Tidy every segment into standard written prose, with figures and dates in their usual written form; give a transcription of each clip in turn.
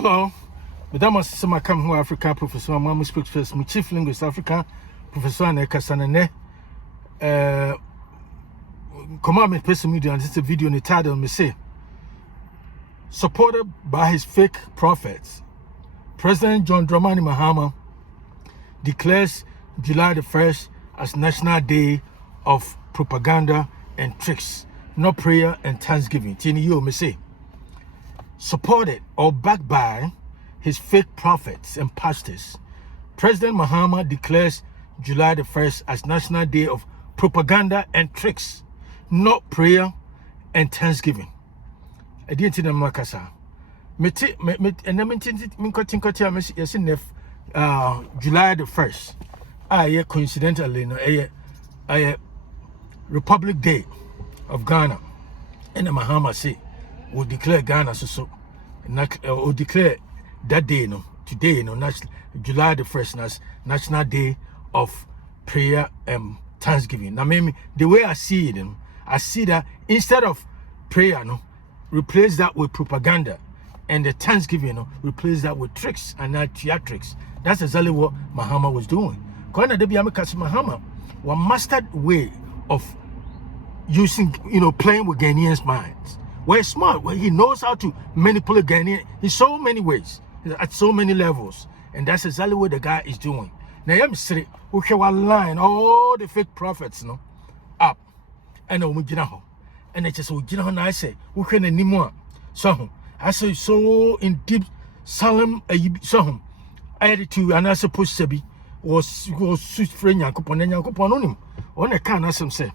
Hello, Madam Sima come who Africa Professor Mahama speaks first, my chief linguist Africa Professor Nekasanene. Command me person media and this is a video in the title me say supported by his fake prophets. President John Dramani Mahama declares July the 1st as National Day of Propaganda and Tricks, no prayer and thanksgiving. Tini you me say supported or backed by his fake prophets and pastors. President Mahama declares July the 1st as National Day of Propaganda and Tricks, not prayer and thanksgiving. I didn't see them makasa. July the 1st. Coincidentally, no, Republic Day of Ghana. And the Mahama say will declare Ghana will declare that day, no, today, no, July the 1st as National Day of Prayer and Thanksgiving. Now, maybe the way I see it, I see that instead of prayer, no, replace that with propaganda, and the Thanksgiving, no, replace that with tricks and not theatrics. That's exactly what Mahama was doing. Mahama, one mastered way of using, playing with Ghanaians' minds. Well, smart. Well, he knows how to manipulate Ghanaians in so many ways, at so many levels, and that's exactly what the guy is doing. Now, I'm saying, we can line all the fake prophets, no, up, and we and it's just we I say, we can anymore. So, I say so in deep, solemn, so attitude, and I suppose to be was sweet friend Yankupon and Yankupon on him. On a can, as some say,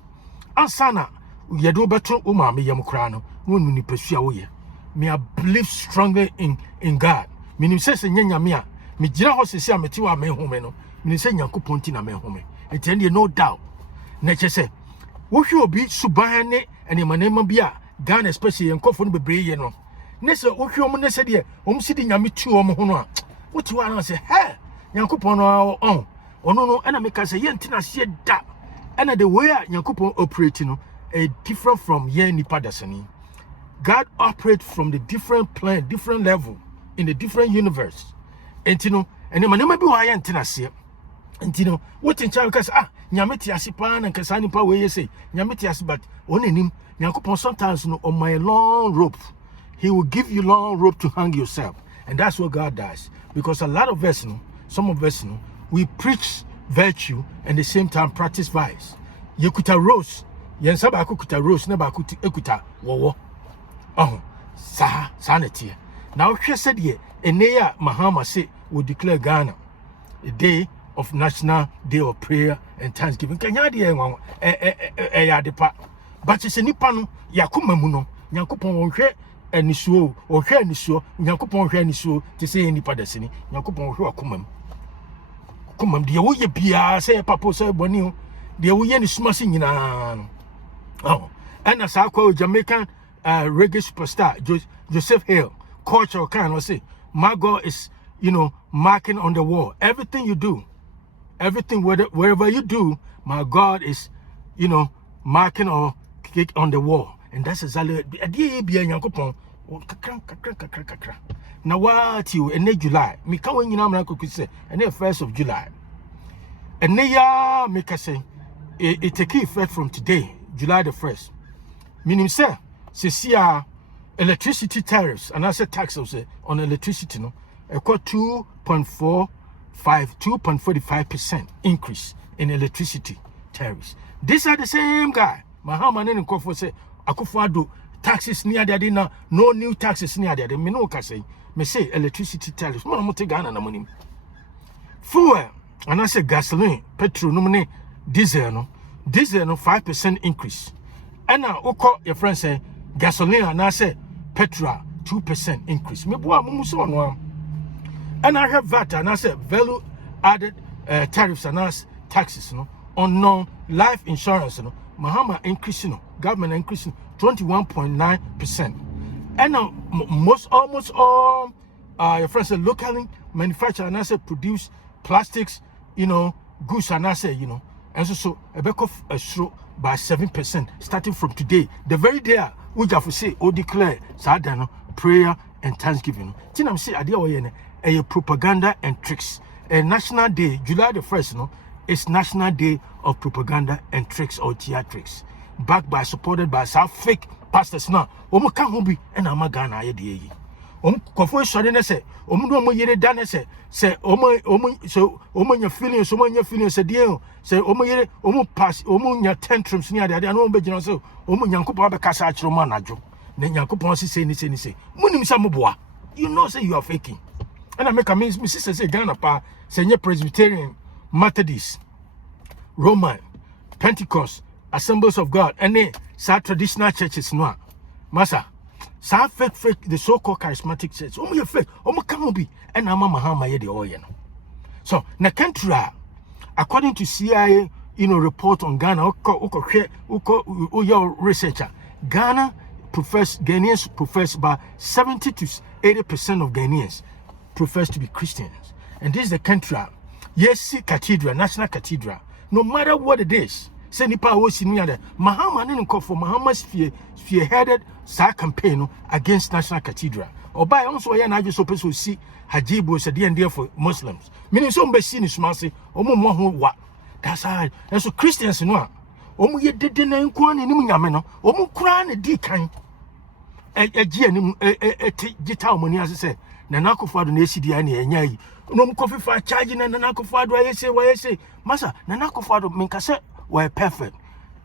Ansana, we do better, me Yamukrano, when we pursue. Me, I believe strongly in God. Meaning, says in Yamia, me Jira say, I'm a 2 hour home. Me say Yankupon Tina me home. It's any no doubt. Nature say, what you be Subahane and in my name be Ghana, especially in Coffin be brave. Nessa, what you want to say, sitting Yami 2 hour. What you want to say, hey, Yankupon our own. Oh no, and I make us say, Yantina said that. And the way Yankupon operating a different from Yen Nipadasani. God operates from the different plane, different level, in the different universe. And and my name be why Yantina say. And what in Chavkas Yameti Asipan and Kasani Power you say, Yameti As, but on him, Yankupon sometimes on my long rope. He will give you long rope to hang yourself. And that's what God does. Because a lot of us, some of us, we preach virtue and at the same time practice vice. Yekuta rose, Yansaba kuta rose, never could ekuta, wo. Oh, sanity. Now, she said, ye, and Nea Mahama say, will declare Ghana a day of National Day of Prayer and Thanksgiving. Can you hear depa? But it's a Nipano, Yakumamuno, Yankupon, and Nisuo, or Hair Nisuo, Yankupon Hair Nisuo, to say any padasini, Yankupon Huakumam. Kumam, the way Pia say a papa say Bonio, the way any smashing in a. Oh, and as I call Jamaican reggae superstar, Joseph Hale, culture kind of say, my God is, marking on the wall. Everything you do, everything wherever you do, my God is, marking or kick on the wall. And that's exactly now what you and July, me coming in America could say, and the 1st of July. And they make us say it take effect from today, July the 1st. Meaning, sir, see electricity tariffs and I said taxes on electricity, equal 2.45% increase in electricity tariffs. These are the same guy. Mahama and Kofo say, Akufado taxes near there, no new taxes near there. Me no say, me say electricity tariffs. Mo mo te Ghana na money. Fuel and I say gasoline, petrol, no diesel no 5% increase. And now oko your friend say gasoline and I say petrol 2% increase. Me boa mo so no. And I have VAT and I say value added tariffs and as taxes on non-life insurance Mahama increasing government increasing 21.9%. And now almost all your friends say locally manufacture and I say produce plastics, goods and I say, and so a back off a show by 7% starting from today. The very day we have to say or declare Sadano prayer and Thanksgiving. Tinam say idea a propaganda and tricks. A national day, July the 1st, no, is National Day of Propaganda and Tricks or theatrics. Backed by, supported by some fake pastors now. Omo kan ho bi and Amagana idea. Kofo sorry na say omo do omo yere dan say omo nya feelings say dear say omo yere omo pass omo nya tantrums ni ade no be gina so omo nyankopon be kasa akiro ma najo na nyankopon say ni say munim sa moboa, you know say you are faking. And I make a means, my sister say Ghana pa say Presbyterian, Methodist, Roman, Pentecost, Assemblies of God, and then sa traditional churches no massa. Sa fake the so-called charismatic church. You fake. Can be and Mahama ye the oil. So na country, according to CIA, report on Ghana, your researcher, Ghanaians profess about 70 to 80% of Ghanaians profess to be Christians. And this is the country. Yes, cathedral, national cathedral. No matter what it is, say nipa wo si niade Mahama ne nko for Mahama's spearheaded campaign against national cathedral. Oba also ya na just supposed to see Hajibu said there for Muslims. Meaning some be see ni smase omo mo ho wa. That's how. And so Christians no omo ye dede na nko na nim nyame no omo kura na di kan agi anim gita omoni ase say na nakofado na esi dia na enya yi no mkofi fa charge na nakofado ayese wayese masa na nakofado minkase we're perfect.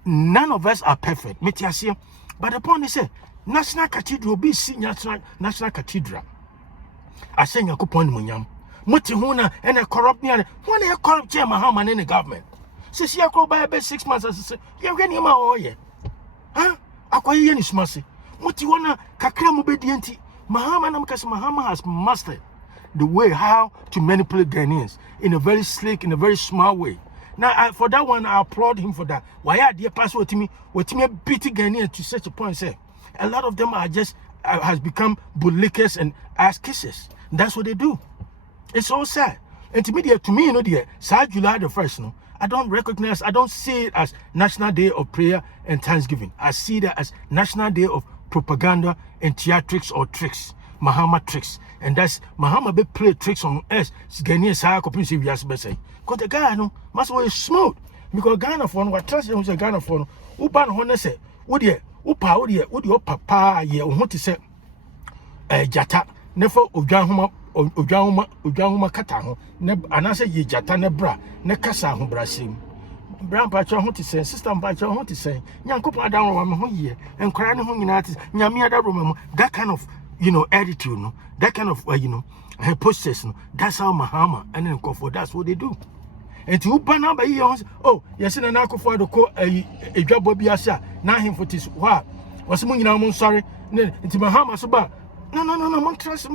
None of us are perfect. But the point is, National Cathedral be seen National Cathedral. I say you could point munyam. Mutihuna and a corrupt near when they corrupt Mahama in the government. Says you go by about 6 months as I say, you're getting my oil. Huh? Akwaye ni smasi. Mutiwana kakramu bedienti. Mahama has mastered the way how to manipulate Ghanaians in a very slick, in a very smart way. Now, for that one, I applaud him for that. Why are they pass what me beating Ghanaians to such a point? Say, a lot of them are just has become bullickers and ass kissers. That's what they do. It's so sad. And to me, the July the 1st, no, I don't see it as National Day of Prayer and Thanksgiving. I see that as National Day of Propaganda and Theatrics or Tricks. Mahama tricks. And that's Mahama be play tricks on us. Ghanaians are completely say. Because the guy no must be smooth. Because Ghana for what trust him Ghana for Uban Hone say, would ye papa ye want to say jata never Ujahuma kata and I say ye jata nebra ne kasa ho brasim. Brown patch on to say, sister patch on to say, Yankupa down one year and crying home united, Yamia room, that kind of attitude, no, that kind of her posters, no, that's how Mahama and then for that's what they do. And to ban by years, oh, yes, and I could for the call a job will be asa, now him for this what was I'm sorry, into Mahama so bad. No, Montrose.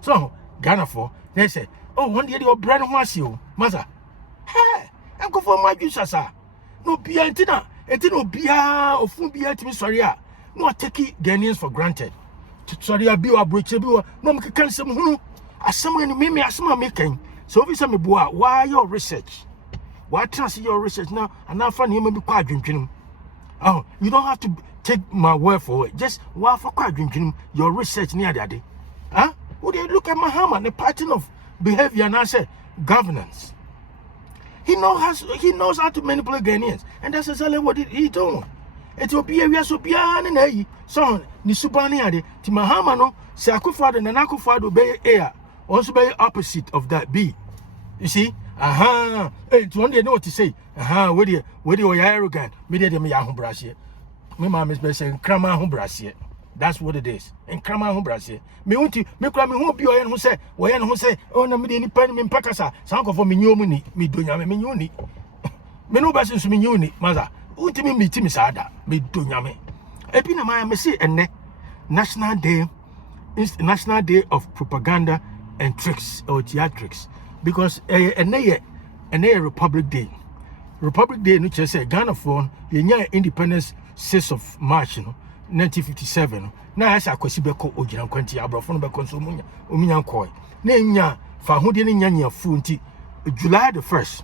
So Ghana for they say, oh, one day your brother was you, mother. Hey, I'm go for my juice, sir. No beer, it no beer or food beer to me, sorry. No, take Ghanaians for granted. Sorry, I be a breach, no, can some who as someone made me as someone making. So, if some boy, why your research? Why trust your research now? And now, funny, you may be quite drinking. Oh, you don't have to take my word for it. Just why for quite drinking your research near that day. Huh? Would you look at Mahama, the pattern of behavior and I say governance? He knows how to manipulate Ghanaians, and that's exactly what he doing. It will be a real so beyond an son, Nisubani ade, Mahama no, say Akufado and Akufado be air, also be opposite of that B. You see? Hey, to one day know what to say. Where you arrogant, media de Yahoo Brassier. My mom is best saying Krama home Brassier. That's what it is. And Krama home Brassier. Me want to make me who be who say, who say, oh, no, me any penny in Pakasa, some of me new money, me do yam, me uni. Me no basins me uni, mother. Ultimate me Timisada, me do yame. Epina Maya Messi and National Day is the National Day of Propaganda and Tricks or Theatrics. Because a Republic Day. Republic Day, which I say Ghana for the year independence 6th of March, 1957. Now I say Kosibeko Ojiran Quanti Abrafon Beconsumunya, Umian Koi. Nanya Fahudi Nyanya Funti, July the 1st,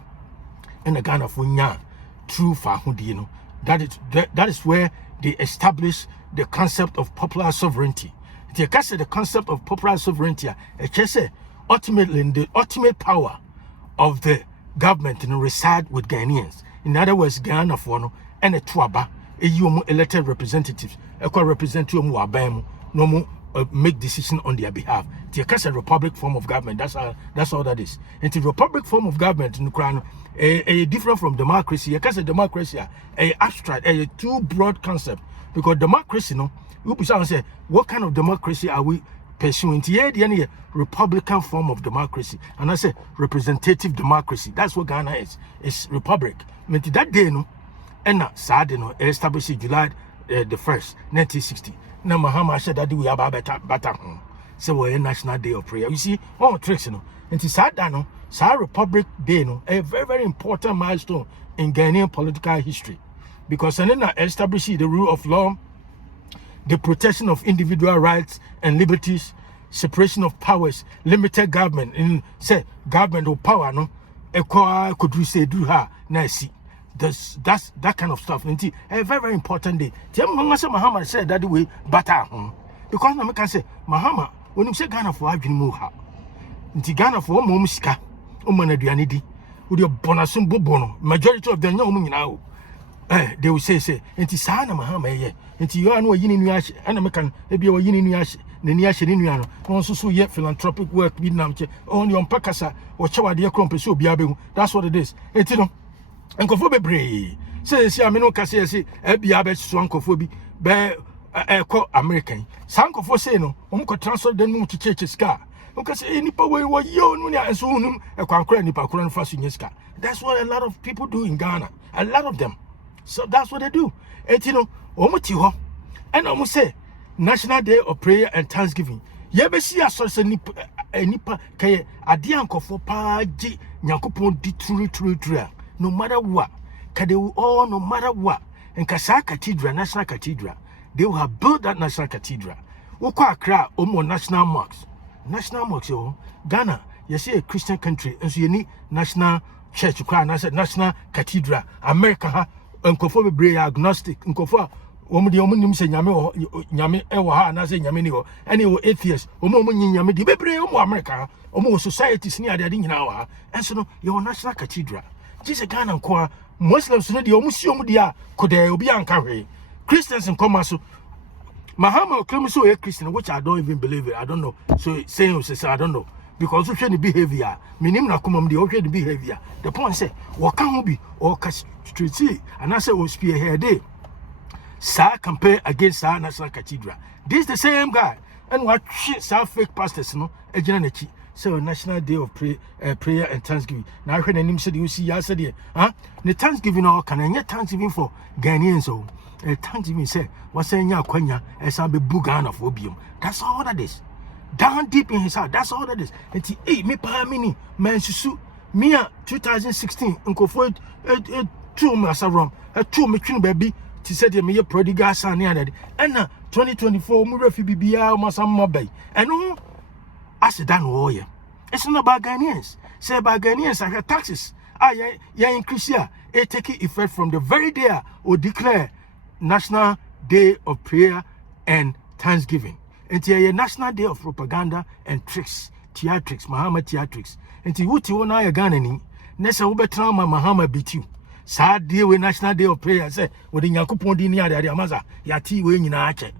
and the Ghana for Nya, true Fahudi, that is where they establish the concept of popular sovereignty. the concept of popular sovereignty, ultimately the ultimate power of the government reside with Ghanaians. In other words, Ghana for no and a tuaba, elected representatives, representative no more make decision on their behalf. The republic form of government. That's all that is. And the republic form of government in Ukraine different from democracy. Because democracy abstract, too broad concept. Because democracy, you say, what kind of democracy are we pursuing? The Republican form of democracy, and I say representative democracy. That's what Ghana is. It's republic. That day, and sad, established July the 1st, 1960. Now Mahama said that we have a better home. So we're a national day of prayer. You see, all tricks, and it's sad that Republic Day, a very, very important milestone in Ghanaian political history. Because and then establish the rule of law, the protection of individual rights and liberties, separation of powers, limited government, in say government or power, could we say do her nice. That's that kind of stuff. And a very, very important day. Mahama said that way better because now can say Mahama when you say Ghana for I've move her. Into Ghana for Momuska, Omanadianidi, with your bonasum bono, majority of them now. They will say, and Tisana Mahama, yeah, and you are no yin and American, maybe you're yin Neniash, also so yet philanthropic work, Vietnam, only on Pakasa or Chawadia Crumpus, so Biabu. That's what it is. And Uncle Phoebe says, I mean, no Cassia, Biabet, Swankophobia, bear a American. Sanko for saying, Uncle transfer the moon to church's car. Uncle say, any power were you, and soon a concurrent Nipakuran fast in your car. That's what a lot of people do in Ghana. A lot of them. So that's what they do. And Omotiho, and almost say, National Day of Prayer and Thanksgiving. Yebesi aso nipa kay adianko for pa ji Nyankopon di true. No matter what, kade all no matter what. And Kasa Cathedral, National Cathedral, they will have built that National Cathedral. Ukwa Accra, omo national mosques. National mosques, Ghana, you see a Christian country, and so you need national church, national cathedral. America, Nkofo be agnostic, Nkofo. Omo say nyame ewo ha na say nyame ni ho ene wo atheist omo nyame di bebre omo America omo societies ni ade nyina wa enso no your national cathedral Jesus Ghana nko Muslims no de omo si omo dia kodai obi anka hwe Christians nko so Mahama claim so a Christian which I don't even believe it. I don't know, so saying I don't know because of the behavior minim na komam de o hwe the behavior the point say wo kan ho bi o castrate and I say o spear here day. Sir compare against our National Cathedral. This is the same guy. And what shit fake pastors, so National Day of Prayer and Thanksgiving. Now when the said you see yesterday, the Thanksgiving all can I get Thanksgiving for Ghanaians so Thanksgiving say what's saying ya kwanya as I be bugana of obium. That's all that is. Down deep in his heart, that's all that is. And he me pa mini man susu me 2016 uncle for two masarom a two me baby. She said, "Me prodigal son, and 2024, Murafi Bibia, Masam Bay." And no, I said, "Dan warrior." It's not about Ghanaians. Say about Ghanaians, I have taxes. Yeah, increase here. It take effect from the very day or declare National Day of Prayer and Thanksgiving. And a National Day of Propaganda and Tricks, Theatrics, Mahama Theatrics. And to what you want, Ghanaian, Nessa Ubetrama Mahama beat you. Sad day with National Day of Prayer, say, with the Yakupon Dinia, the Amaza, Yati way in Ache,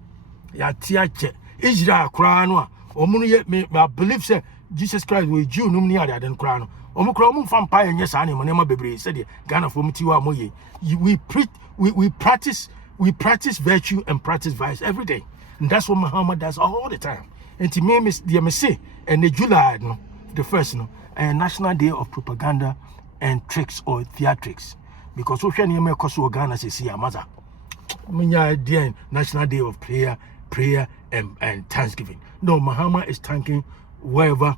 Yatiache, Israel, Crano, Omuni, I believe, say, Jesus Christ with Jew, Numnia, than Crano, Omicron, Vampire, and yes, animal, Nema Bebre, said, Ghana for Mutiwa Moye. We practice virtue and practice vice every day. And that's what Mahama does all the time. And to me, Miss the Messe, and the July, the first, and National Day of Propaganda and Tricks or Theatrics. Because social name Koso Ghana says Amaza. Minya National Day of Prayer and Thanksgiving. No, Mahama is thanking wherever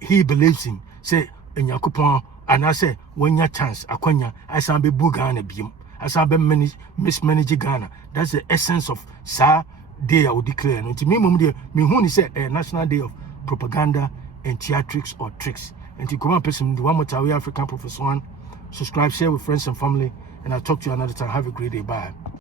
he believes in. Say in Yakupon and I say when your chance Akonya I san be Bugana Bim. I san be mismanage Ghana. That's the essence of Sa Day I will declare. And to me, Mihuni said a National Day of Propaganda and Theatrics or Tricks. And to come up person the one more African Professor 1. Subscribe, share with friends and family, and I'll talk to you another time. Have a great day. Bye.